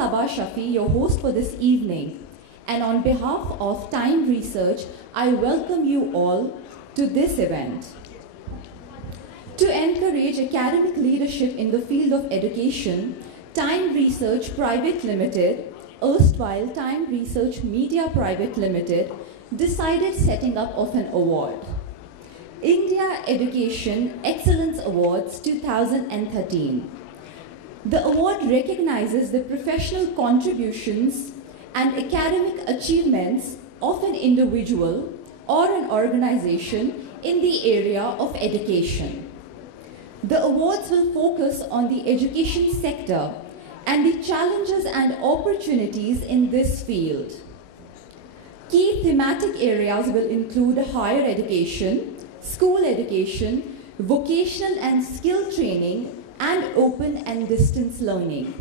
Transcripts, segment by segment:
Sabah Shafi, your host for this evening, and on behalf of Time Research, I welcome you all to this event. To encourage academic leadership in the field of education, Time Research Private Limited, erstwhile Time Research Media Private Limited, decided setting up of an award. India Education Excellence Awards 2013. The award recognizes the professional contributions and academic achievements of an individual or an organization in the area of education. The awards will focus on the education sector and the challenges and opportunities in this field. Key thematic areas will include higher education, school education, vocational and skill training, and open and distance learning.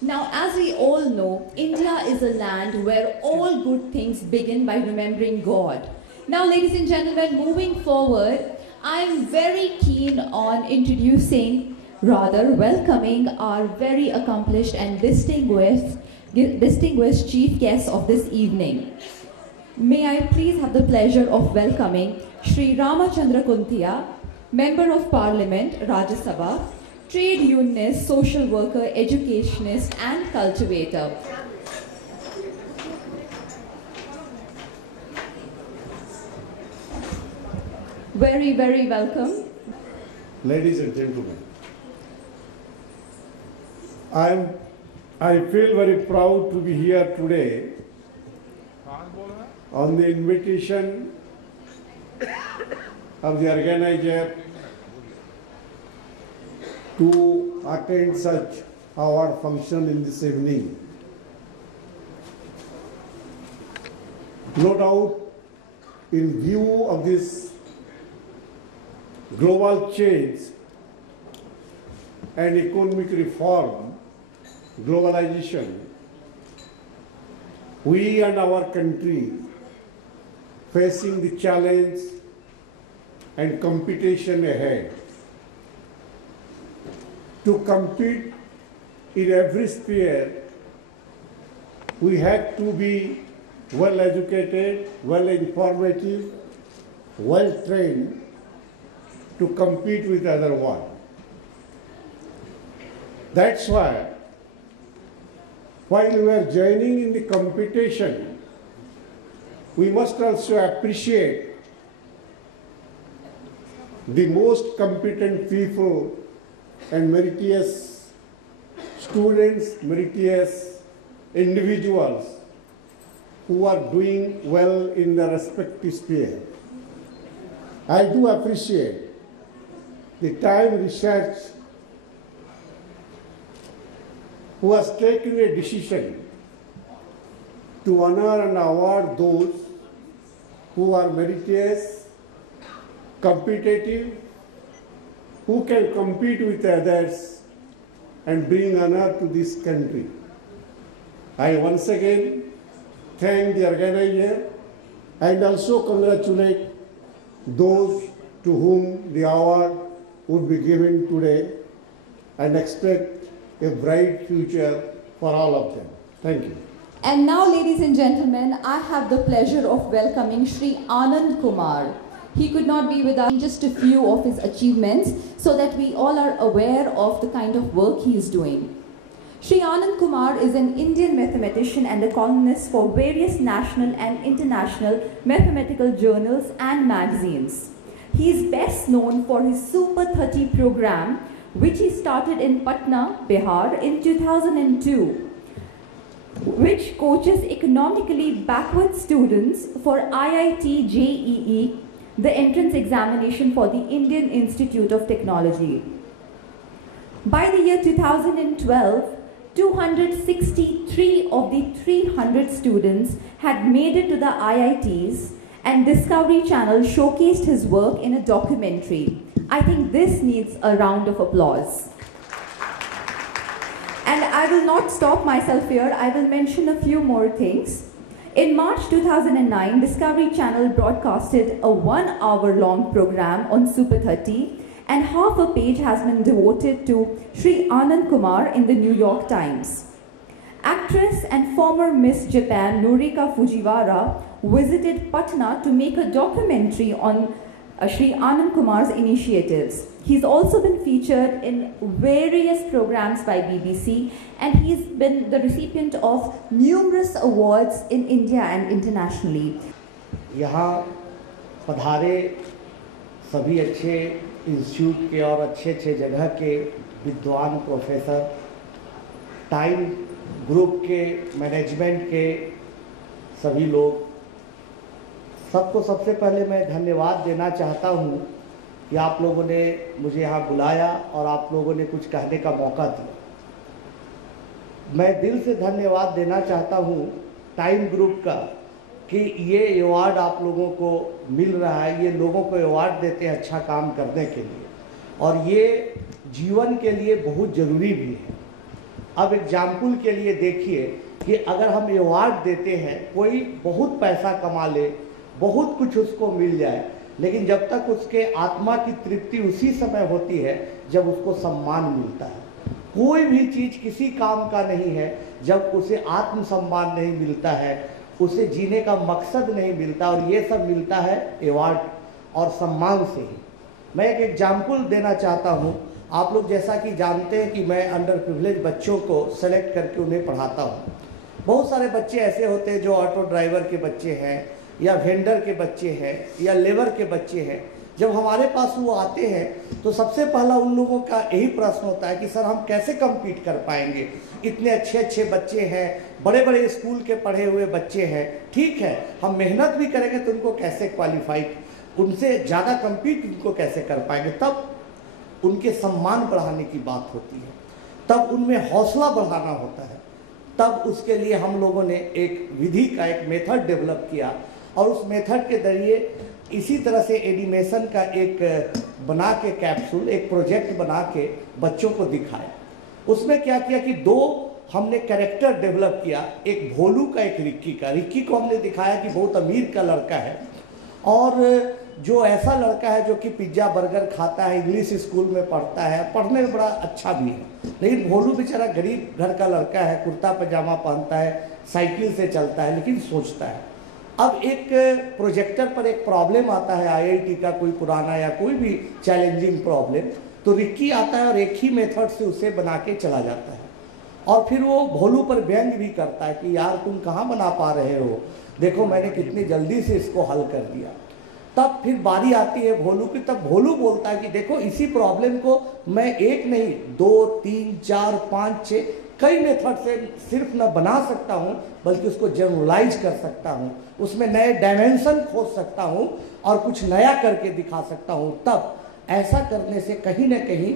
Now, as we all know, India is a land where all good things begin by remembering God. Now, ladies and gentlemen, moving forward, I'm very keen on welcoming our very accomplished and distinguished chief guest of this evening. May I please have the pleasure of welcoming Shri Ramachandra Kuntia, Member of Parliament, Rajya Sabha, trade unionist, social worker, educationist, and cultivator. Very, very welcome. Ladies and gentlemen, I feel very proud to be here today on the invitation of the organizer to attend such award function in this evening. No doubt, in view of this global change and economic reform, globalization, we and our country facing the challenge and competition ahead. To compete in every sphere, we have to be well educated, well informative, well trained to compete with other one. That's why, while we are joining in the competition, we must also appreciate the most competent people and meritorious students, meritorious individuals who are doing well in their respective sphere. I do appreciate the Time Research who has taken a decision to honor and award those who are meritorious, competitive, who can compete with others and bring honor to this country. I once again thank the organizer and also congratulate those to whom the award would be given today and expect a bright future for all of them. Thank you. And now, ladies and gentlemen, I have the pleasure of welcoming Shri Anand Kumar. He could not be with us, just a few of his achievements, so that we all are aware of the kind of work he is doing. Shri Anand Kumar is an Indian mathematician and a columnist for various national and international mathematical journals and magazines. He is best known for his Super 30 program, which he started in Patna, Bihar in 2002, which coaches economically backward students for IIT JEE, the entrance examination for the Indian Institute of Technology. By the year 2012, 263 of the 300 students had made it to the IITs, and Discovery Channel showcased his work in a documentary. I think this needs a round of applause. And I will not stop myself here. I will mention a few more things. In March 2009, Discovery Channel broadcasted a 1-hour-long program on Super 30, and half a page has been devoted to Shri Anand Kumar in the New York Times. Actress and former Miss Japan Norika Fujiwara visited Patna to make a documentary on Shri Anand Kumar's initiatives. He's also been featured in various programs by BBC, and he's been the recipient of numerous awards in India and internationally. यहाँ पधारे सभी अच्छे इंस्टीट्यूट के और अच्छे अच्छे जगह के विद्वान प्रोफेसर, टाइम ग्रुप के मैनेजमेंट के सभी लोग, सबको सबसे पहले मैं धन्यवाद देना चाहता हूँ कि आप लोगों ने मुझे यहाँ बुलाया और आप लोगों ने कुछ कहने का मौका दिया। मैं दिल से धन्यवाद देना चाहता हूँ टाइम ग्रुप का कि ये अवार्ड आप लोगों को मिल रहा है। ये लोगों को अवार्ड देते हैं अच्छा काम करने के लिए, और ये जीवन के लिए बहुत ज़रूरी भी है। अब एग्जाम्पल के लिए देखिए कि अगर हम अवार्ड देते हैं, कोई बहुत पैसा कमा ले, बहुत कुछ उसको मिल जाए, लेकिन जब तक उसके आत्मा की तृप्ति उसी समय होती है जब उसको सम्मान मिलता है। कोई भी चीज़ किसी काम का नहीं है जब उसे आत्म सम्मान नहीं मिलता है, उसे जीने का मकसद नहीं मिलता, और ये सब मिलता है अवार्ड और सम्मान से ही। मैं एक एग्जाम्पल देना चाहता हूँ। आप लोग जैसा कि जानते हैं कि मैं अंडर प्रिविलेज बच्चों को सेलेक्ट करके उन्हें पढ़ाता हूँ। बहुत सारे बच्चे ऐसे होते हैं जो ऑटो ड्राइवर के बच्चे हैं, या वेंडर के बच्चे हैं, या लेबर के बच्चे हैं। जब हमारे पास वो आते हैं तो सबसे पहला उन लोगों का यही प्रश्न होता है कि सर हम कैसे कम्पीट कर पाएंगे, इतने अच्छे अच्छे बच्चे हैं, बड़े बड़े स्कूल के पढ़े हुए बच्चे हैं, ठीक है हम मेहनत भी करेंगे तो उनको कैसे क्वालिफाई, उनसे ज़्यादा कम्पीट उनको कैसे कर पाएंगे। तब उनके सम्मान बढ़ाने की बात होती है, तब उनमें हौसला बढ़ाना होता है। तब उसके लिए हम लोगों ने एक विधि का एक मेथड डेवलप किया, और उस मेथड के जरिए इसी तरह से एनिमेशन का एक बना के कैप्सूल, एक प्रोजेक्ट बना के बच्चों को दिखाया। उसमें क्या किया कि दो हमने कैरेक्टर डेवलप किया, एक भोलू का, एक रिक्की का। रिक्की को हमने दिखाया कि बहुत अमीर का लड़का है, और जो ऐसा लड़का है जो कि पिज्ज़ा बर्गर खाता है, इंग्लिश स्कूल में पढ़ता है, पढ़ने में बड़ा अच्छा भी है, लेकिन भोलू बेचारा गरीब घर का लड़का है, कुर्ता पजामा पहनता है, साइकिल से चलता है, लेकिन सोचता है। अब एक प्रोजेक्टर पर एक प्रॉब्लम आता है आईआईटी का, कोई पुराना या कोई भी चैलेंजिंग प्रॉब्लम, तो रिक्की आता है और एक ही मेथड से उसे बना के चला जाता है, और फिर वो भोलू पर व्यंग भी करता है कि यार तुम कहाँ बना पा रहे हो, देखो मैंने कितनी जल्दी से इसको हल कर दिया। तब फिर बारी आती है भोलू की, तब भोलू बोलता है कि देखो इसी प्रॉब्लम को मैं एक नहीं 2, 3, 4, 5, 6 कई मेथड से सिर्फ न बना सकता हूँ, बल्कि उसको जनरलाइज कर सकता हूँ, उसमें नए डायमेंशन खोज सकता हूँ और कुछ नया करके दिखा सकता हूँ। तब ऐसा करने से कहीं ना कहीं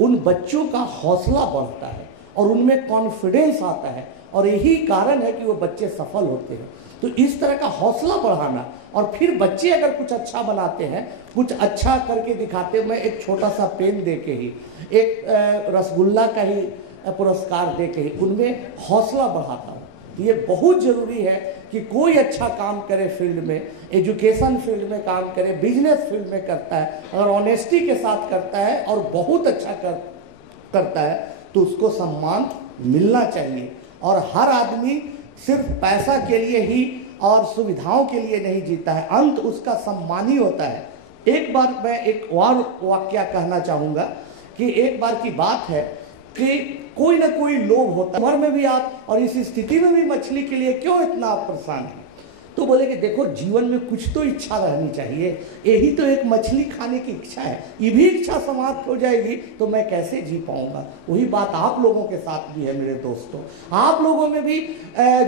उन बच्चों का हौसला बढ़ता है और उनमें कॉन्फिडेंस आता है, और यही कारण है कि वो बच्चे सफल होते हैं। तो इस तरह का हौसला बढ़ाना, और फिर बच्चे अगर कुछ अच्छा बनाते हैं, कुछ अच्छा करके दिखाते हैं, मैं एक छोटा सा पेन दे के ही, एक रसगुल्ला का ही पुरस्कार दे के ही उनमें हौसला बढ़ाता हूँ। तो ये बहुत ज़रूरी है कि कोई अच्छा काम करे फील्ड में, एजुकेशन फील्ड में काम करे, बिजनेस फील्ड में करता है, अगर ऑनेस्टी के साथ करता है और बहुत अच्छा करता है तो उसको सम्मान मिलना चाहिए। और हर आदमी सिर्फ पैसा के लिए ही और सुविधाओं के लिए नहीं जीता है, अंत उसका सम्मान ही होता है। एक बार मैं एक और वाक्य कहना चाहूँगा कि एक बार की बात है कि कोई ना कोई लोभ होता है, उम्र में भी आप और इस स्थिति में भी मछली के लिए क्यों इतना आप परेशान हैं। तो बोले कि देखो जीवन में कुछ तो इच्छा रहनी चाहिए, यही तो एक मछली खाने की इच्छा है, ये भी इच्छा समाप्त हो जाएगी तो मैं कैसे जी पाऊंगा। वही बात आप लोगों के साथ भी है मेरे दोस्तों, आप लोगों में भी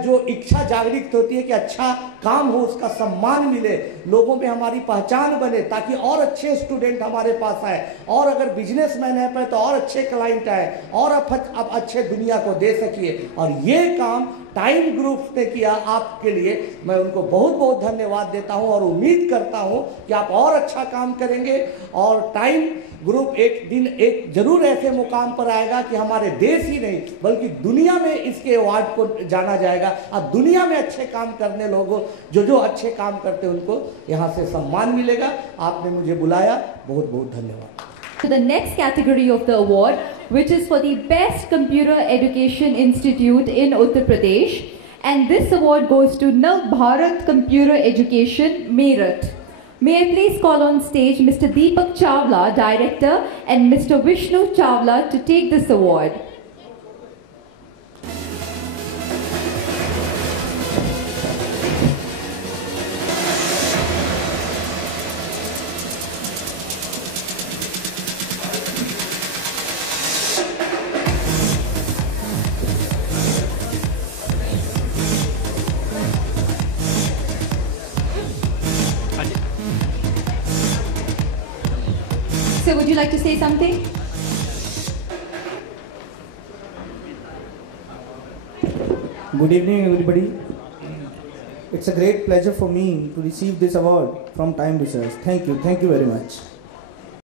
जो इच्छा जागृत होती है कि अच्छा काम हो, उसका सम्मान मिले, लोगों में हमारी पहचान बने, ताकि और अच्छे स्टूडेंट हमारे पास आए, और अगर बिजनेसमैन है पे तो और अच्छे क्लाइंट आए, और अब अच्छे दुनिया को दे सकिए। और ये काम टाइम ग्रुप ने किया आपके लिए, मैं उनको बहुत बहुत धन्यवाद देता हूं और उम्मीद करता हूं कि आप और अच्छा काम करेंगे। और टाइम ग्रुप एक दिन एक जरूर ऐसे मुकाम पर आएगा कि हमारे देश ही नहीं बल्कि दुनिया में इसके अवार्ड को जाना जाएगा, और दुनिया में अच्छे काम करने लोगों जो अच्छे काम करते हैं उनको यहाँ से सम्मान मिलेगा। आपने मुझे बुलाया, बहुत बहुत धन्यवाद। To the next category of the award, which is for the Best Computer Education Institute in Uttar Pradesh. And this award goes to Nav Bharat Computer Education, Meerut. May I please call on stage Mr. Deepak Chawla, Director, and Mr. Vishnu Chawla to take this award. So would you like to say something? Good evening, everybody. It's a great pleasure for me to receive this award from Time Research. Thank you very much.